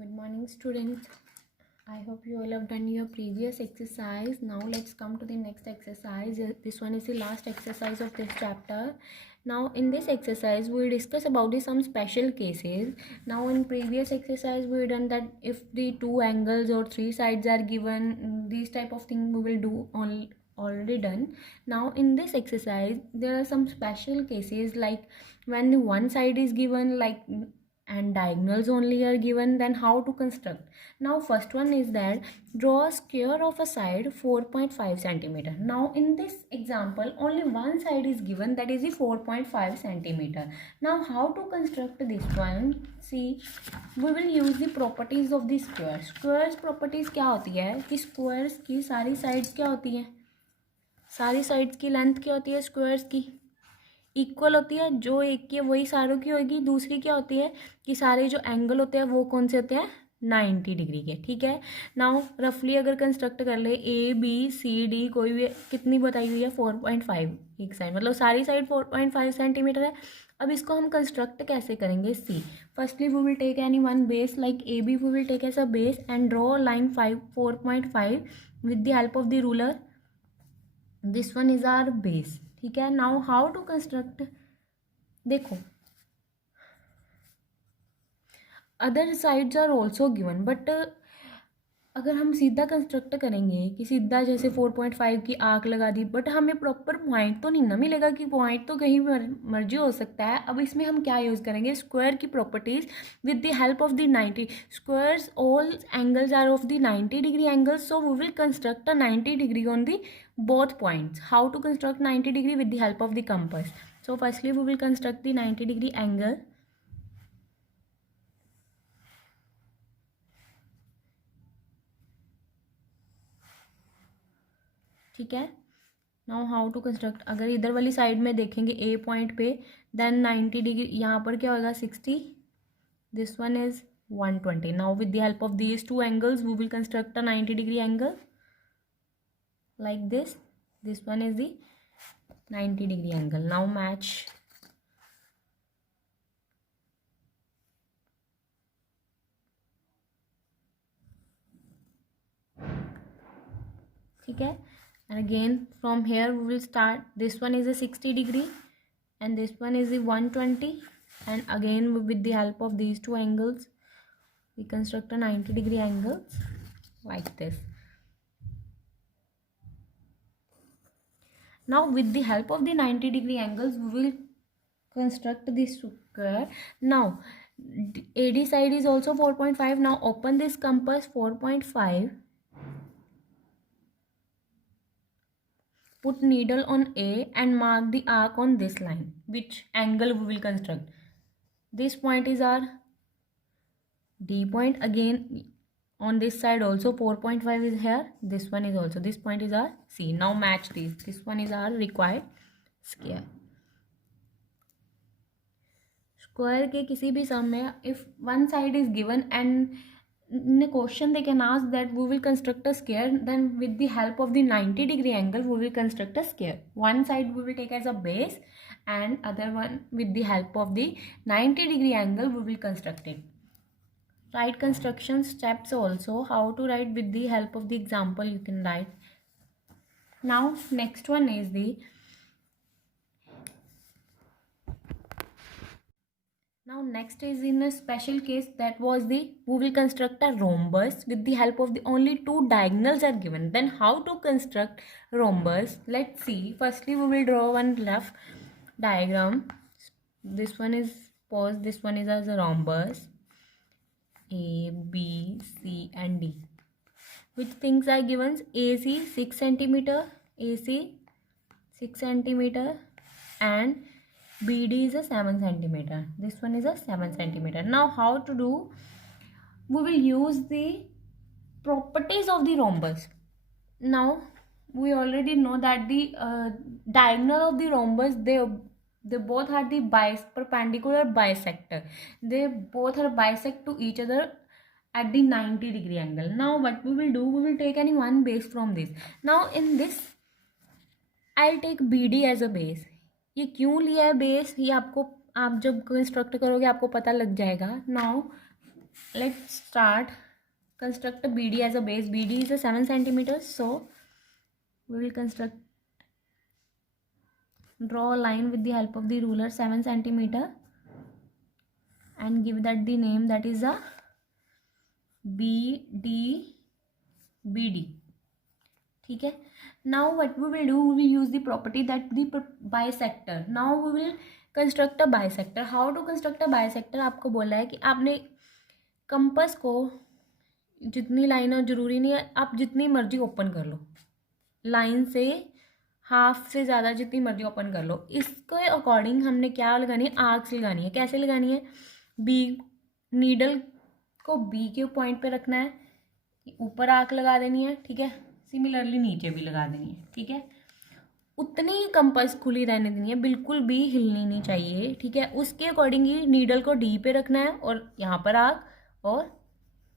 Good morning, students. I hope you all have done your previous exercise. Now let's come to the next exercise. This one is the last exercise of this chapter. Now in this exercise we will discuss about some special cases. Now in previous exercise we done that if the two angles or three sides are given, these type of thing we will do already done. Now in this exercise there are some special cases, like when the one side is given, like, and diagonals only are given, then how to construct. Now first one is that draw a square of a side 4.5 centimeter. Now in this example only one side is given, that is the 4.5 centimeter. Now how to construct this one? See, we will use the properties of the square. Squares properties क्या होती है कि squares की सारी sides क्या होती है, सारी sides की length क्या होती है squares की, इक्वल होती है। जो एक की है वही सारों की होगी। दूसरी क्या होती है कि सारे जो एंगल होते हैं वो कौन से होते हैं, 90 डिग्री के। ठीक है। नाउ रफली अगर कंस्ट्रक्ट कर ले, ए बी सी डी कोई भी कितनी बताई हुई है, 4.5 एक साइड, मतलब सारी साइड 4.5 सेंटीमीटर है। अब इसको हम कंस्ट्रक्ट कैसे करेंगे? See, firstly we will take any one base, like A B we will take as a base and draw line 4.5 with the help of the ruler. This one is our base. ठीक है। Now how to construct, देखो other sides are also given, but अगर हम सीधा construct करेंगे कि सीधा जैसे 4.5 की आर्क लगा दी, बट हमें प्रॉपर पॉइंट तो नहीं ना मिलेगा, कि पॉइंट तो कहीं मर्जी हो सकता है। अब इसमें हम क्या यूज़ करेंगे? स्क्वायर की properties with the help of the 90 squares, all angles are of the 90 degree angles, so we will construct a 90 degree on the both points. How to construct 90 degree with the help of the compass? So firstly we will construct the 90 degree angle. ठीक है। Now how to construct, अगर इधर वाली side में देखेंगे A point पे, then 90 degree, यहाँ पर क्या होगा 60, this one is 120. Now with the help of these two angles we will construct a 90 degree angle like this. This one is the 90 degree angle. Now match. ठीक है। and again from here we will start. This one is a 60 degree and this one is the 120, and again with the help of these two angles we construct a 90 degree angle like this. Now with the help of the 90 degree angles we will construct this square. Now AD side is also 4.5. Now open this compass 4.5, put needle on A and mark the arc on this line. Which angle we will construct? This point is our D point. Again on this side also 4.5 is here, this one is also, this point is our C. Now match these. This one is our required square. Square के किसी भी sum में if one side is given and in a question they can ask that we will construct a square, then with the help of the 90 degree angle we will construct a square. One side we will take as a base and other one with the help of the 90 degree angle we will construct it. Write construction steps also. How to write? With the help of the example you can write. Now next one is the, now next is in a special case, that was the, we will construct a rhombus with the help of the only two diagonals are given. Then how to construct rhombus? Let's see. Firstly we will draw one rough diagram. This one is pause, this one is as a rhombus. A, B, C and D. Which things are given? AC 6 centimeter, AC 6 centimeter and BD is a 7 centimeter. This one is a 7 centimeter. Now how to do? We will use the properties of the rhombus. Now we already know that the diagonal of the rhombus, they both are the perpendicular bisector. They both are bisect to each other at the 90 degree angle. Now what we will do, we will take any one base from this. Now in this I'll take BD as a base. ये क्यों लिया है base, ये आपको, आप जब construct करोगे आपको पता लग जाएगा. Now let's start. Construct a BD as a base. BD is a 7 centimeters, so we will draw a line with the help of the ruler 7 centimeter and give that the name, that is a BD BD. ठीक है. Now what we will do, we will use the property that the bisector. Now we will construct a bisector. How to construct a bisector? आपको बोला है कि आपने compass को, जितनी line हो जरूरी नहीं है, आप जितनी मर्जी ओपन कर लो, लाइन से हाफ से ज़्यादा जितनी मर्जी ओपन कर लो. इसके अकॉर्डिंग हमने क्या लगानी है, आर्क्स लगानी है. कैसे लगानी है? बी, नीडल को बी के पॉइंट पे रखना है, ऊपर आर्क लगा देनी है. ठीक है. सिमिलरली नीचे भी लगा देनी है. ठीक है. उतनी ही कंपास खुली रहने देनी है, बिल्कुल भी हिलनी नहीं चाहिए. ठीक है. उसके अकॉर्डिंग ही नीडल को डी पे रखना है और यहाँ पर आर्क और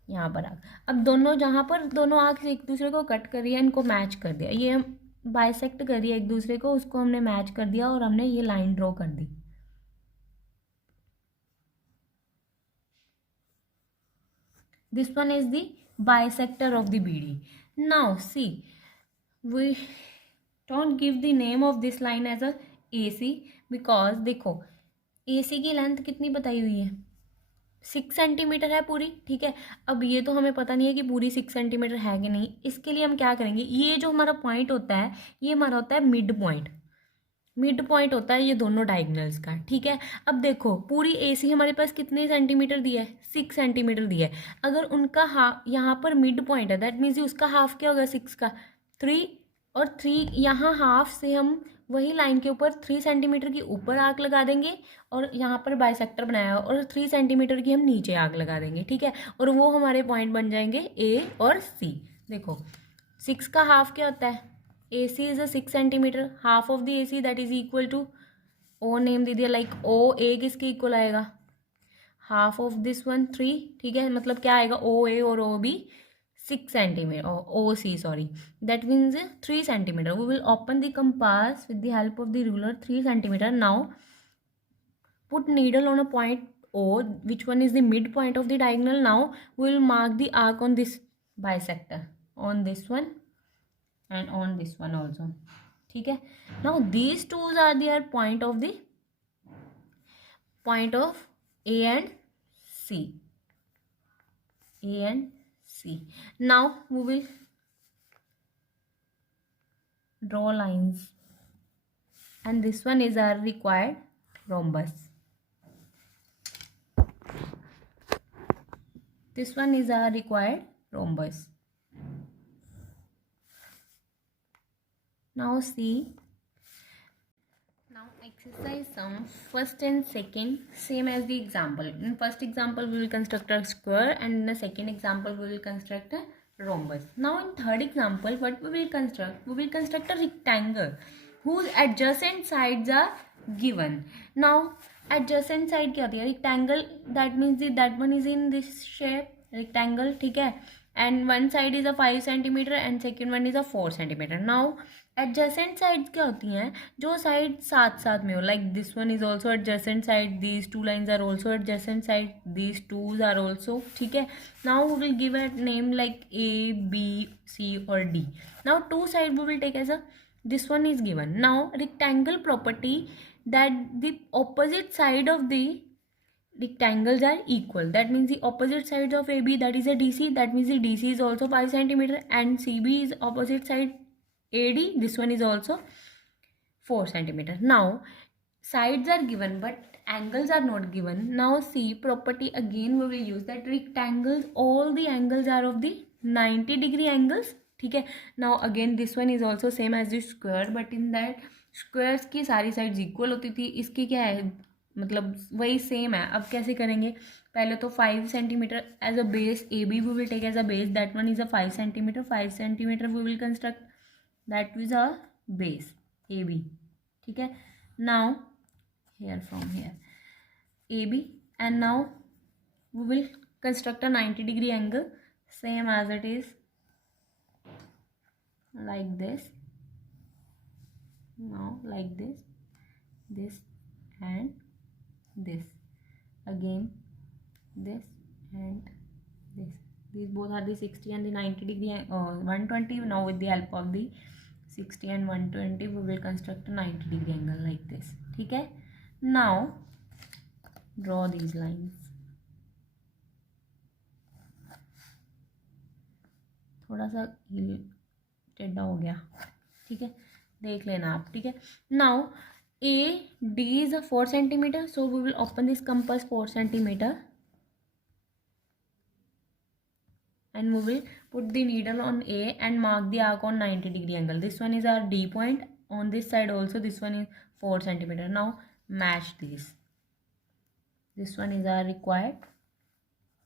यहाँ पर आर्क. अब दोनों जहाँ पर दोनों आर्क एक दूसरे को कट कर रही है, इनको मैच कर दिया. ये हम बाइसेक्ट कर रही है एक दूसरे को, उसको हमने मैच कर दिया और हमने ये लाइन ड्रॉ कर दी. This one is the bisector of the BD. Now see, we don't give the name of this line as a AC because देखो AC की लेंथ कितनी बताई हुई है, 6 सेंटीमीटर है पूरी. ठीक है. अब ये तो हमें पता नहीं है कि पूरी 6 सेंटीमीटर है कि नहीं. इसके लिए हम क्या करेंगे, ये जो हमारा पॉइंट होता है, ये हमारा होता है मिड पॉइंट. मिड पॉइंट होता है ये दोनों डायगनल्स का. ठीक है. अब देखो पूरी AC हमारे पास कितने सेंटीमीटर दिया है, 6 सेंटीमीटर दिया है. अगर उनका हाफ यहाँ पर मिड पॉइंट है, दैट मीन्स उसका हाफ क्या होगा, 6 का 3, और 3 यहाँ हाफ से हम वही लाइन के ऊपर 3 सेंटीमीटर की ऊपर आर्क लगा देंगे और यहाँ पर बाइसेक्टर बनाया और 3 सेंटीमीटर की हम नीचे आर्क लगा देंगे. ठीक है. और वो हमारे पॉइंट बन जाएंगे A और C. देखो 6 का हाफ क्या होता है, AC is a 6 centimetre. Half of the AC that is equal to, O name दे दिया, लाइक OA किसके इक्वल आएगा, हाफ ऑफ दिस वन 3. ठीक है. मतलब क्या आएगा, OA और OB 6 centimetre, OC sorry, that means 3 centimetre. We will open the compass with the help of the ruler 3 centimetre. Now put needle on a point O, which one is the mid point of the diagonal. Now we will mark the arc on this bisector, on this one and on this one also. ठीक है. Now these two are their point of A and C. A and C. Now we will draw lines and this one is our required rhombus. This one is our required rhombus. Now see, now exercise sum first and second same as the example. In first example we will construct a square and in the second example we will construct a rhombus. Now in third example what we will construct, we will construct a rectangle whose adjacent sides are given. Now adjacent side क्या होती है, rectangle, that means that one is in this shape rectangle. ठीक है. and one side is a 5 centimeter and second one is a 4 centimeter. now adjacent sides क्या होती हैं, जो side साथ साथ में हो, like this one is also adjacent side, these two lines are also adjacent side, these twos are also. ठीक है. now we will give a name like A, B, C or D. now two side we will take as a, this one is given. now rectangle property, that the opposite side of the rectangles are equal. that means the opposite sides of AB, that is a DC, that means the DC is also 5 centimeter and CB is opposite side AD, this one is also 4 centimeter. now sides are given but angles are not given. now see property again we will use, that rectangles all the angles are of the 90 degree angles. ठीक है. now again this one is also same as the square, but in that squares की सारी sides equal होती थी, इसकी क्या है, मतलब वही सेम है. अब कैसे करेंगे, पहले तो 5 centimetre as a base AB we will take as a base, that one is a 5 centimetre. 5 centimetre we will construct, that is a base AB. ठीक है. Now here from here AB and now we will construct a 90 degree angle same as it is like this. now like this and this, again this and this. These both are the 60 and the 90 degree 120. Now with the help of the 60 and 120 we will construct a 90 degree angle like this. ठीक है. Now draw these lines. थोड़ा सा टेढ़ा हो गया. ठीक है, देख लेना आप. ठीक है. Now AD is a 4 centimeter, so we will open this compass 4 centimeter and we will put the needle on A and mark the arc on 90 degree angle. This one is our D point. On this side also this one is 4 centimeter. Now match these. This one is our required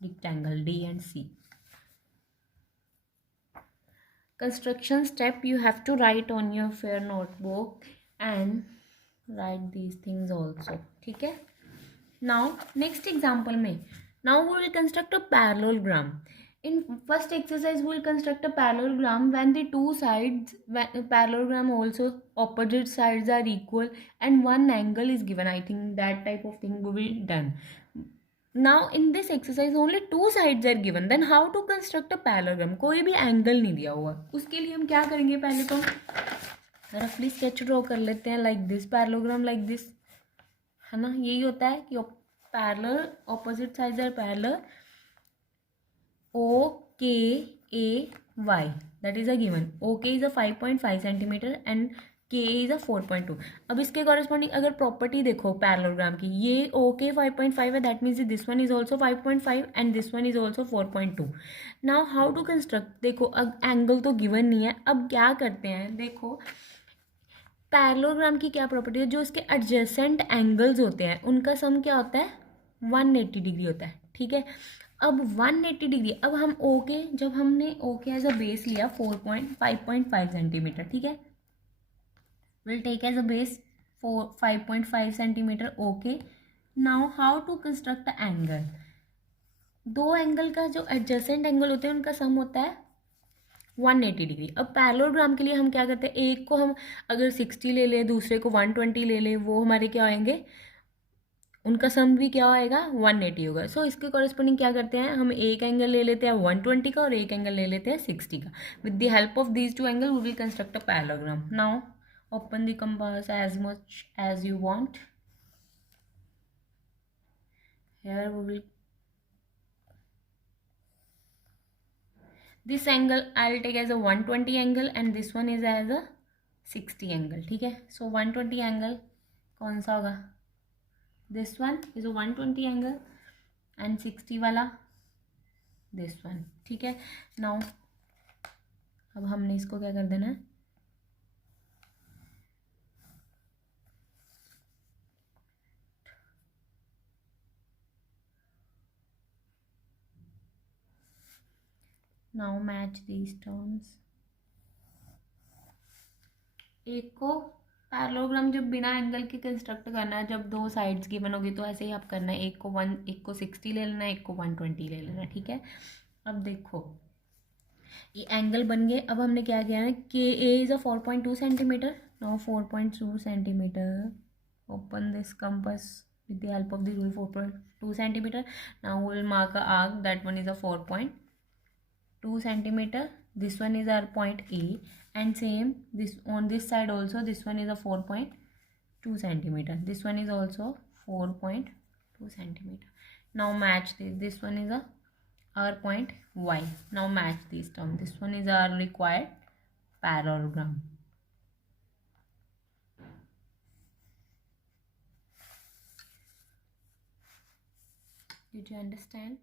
rectangle D and C. Construction step you have to write on your fair notebook and write these things also. ठीक है. Now next example में, now we will construct a parallelogram. In first exercise we will construct a parallelogram when the two sides, parallelogram also opposite sides are equal and one angle is given. I think that type of thing we will done. Now in this exercise only two sides are given. Then how to construct a parallelogram? कोई भी angle नहीं दिया हुआ. उसके लिए हम क्या करेंगे, पहले तो रफली स्केच ड्रॉ कर लेते हैं like this, parallelogram like this, है ना. यही होता है कि parallel, opposite sides are parallel, OKAY, that is a given. OK is a 5.5 centimeter and K is a 4.2. अब इसके कॉरेस्पॉन्डिंग अगर प्रॉपर्टी देखो पैरेललोग्राम की, ये OK 5.5 है, that means this one is also 5.5 and this one is also 4.2. Now how to construct. देखो अब angle तो गिवन नहीं है, अब क्या करते हैं, देखो पैरेललोग्राम की क्या प्रॉपर्टी है, जो इसके एडजेसेंट एंगल्स होते हैं उनका सम क्या होता है, 180 डिग्री होता है. ठीक है. अब 180 डिग्री, अब हम ओके, जब हमने ओके एज अ बेस लिया 5.5 सेंटीमीटर. ठीक है, will take as a base 5.5 centimetre. Okay. Now how to construct angle. दो एंगल का जो एडजेसेंट एंगल होते हैं उनका सम होता है 180 डिग्री. अब पैरेललोग्राम के लिए हम क्या करते हैं, एक को हम अगर 60 ले ले, दूसरे को 120 ले ले, वो हमारे क्या होंगे, उनका सम भी क्या आएगा, 180 होगा. सो इसके कॉरेस्पॉन्डिंग क्या करते हैं, हम एक एंगल ले लेते हैं 120 का और एक एंगल ले लेते हैं 60 का. With the help of these two angle we will construct a parallelogram. Now open the compass as much as you want. Here we will, this angle I will take as a 120 angle and this one is as a 60 angle. ठीक है. So 120 angle कौन सा होगा, this one is a 120 angle and 60 वाला this one. ठीक है. Now अब हमने इसको क्या कर देना है, now match these terms. एक को पैरेललोग्राम जब बिना एंगल के कंस्ट्रक्ट करना है, जब दो साइड्स गिवन होगी तो ऐसे ही आप करना है, एक को 60 ले लेना है, एक को 120 ले लेना है. ठीक है. अब देखो ये एंगल बन गए. अब हमने क्या किया है, K A is a 4.2 centimetre. Now 4.2 centimetre, open this compass with the help of the rule 4.2 centimeter. Now we will mark a arc, that one is a 4.2 centimeter. This one is our point A and same this on this side also, this one is a 4.2 centimeter. This one is also 4.2 centimeter. Now match this one is a our point Y. Now match these terms. This one is our required parallelogram. Did you understand?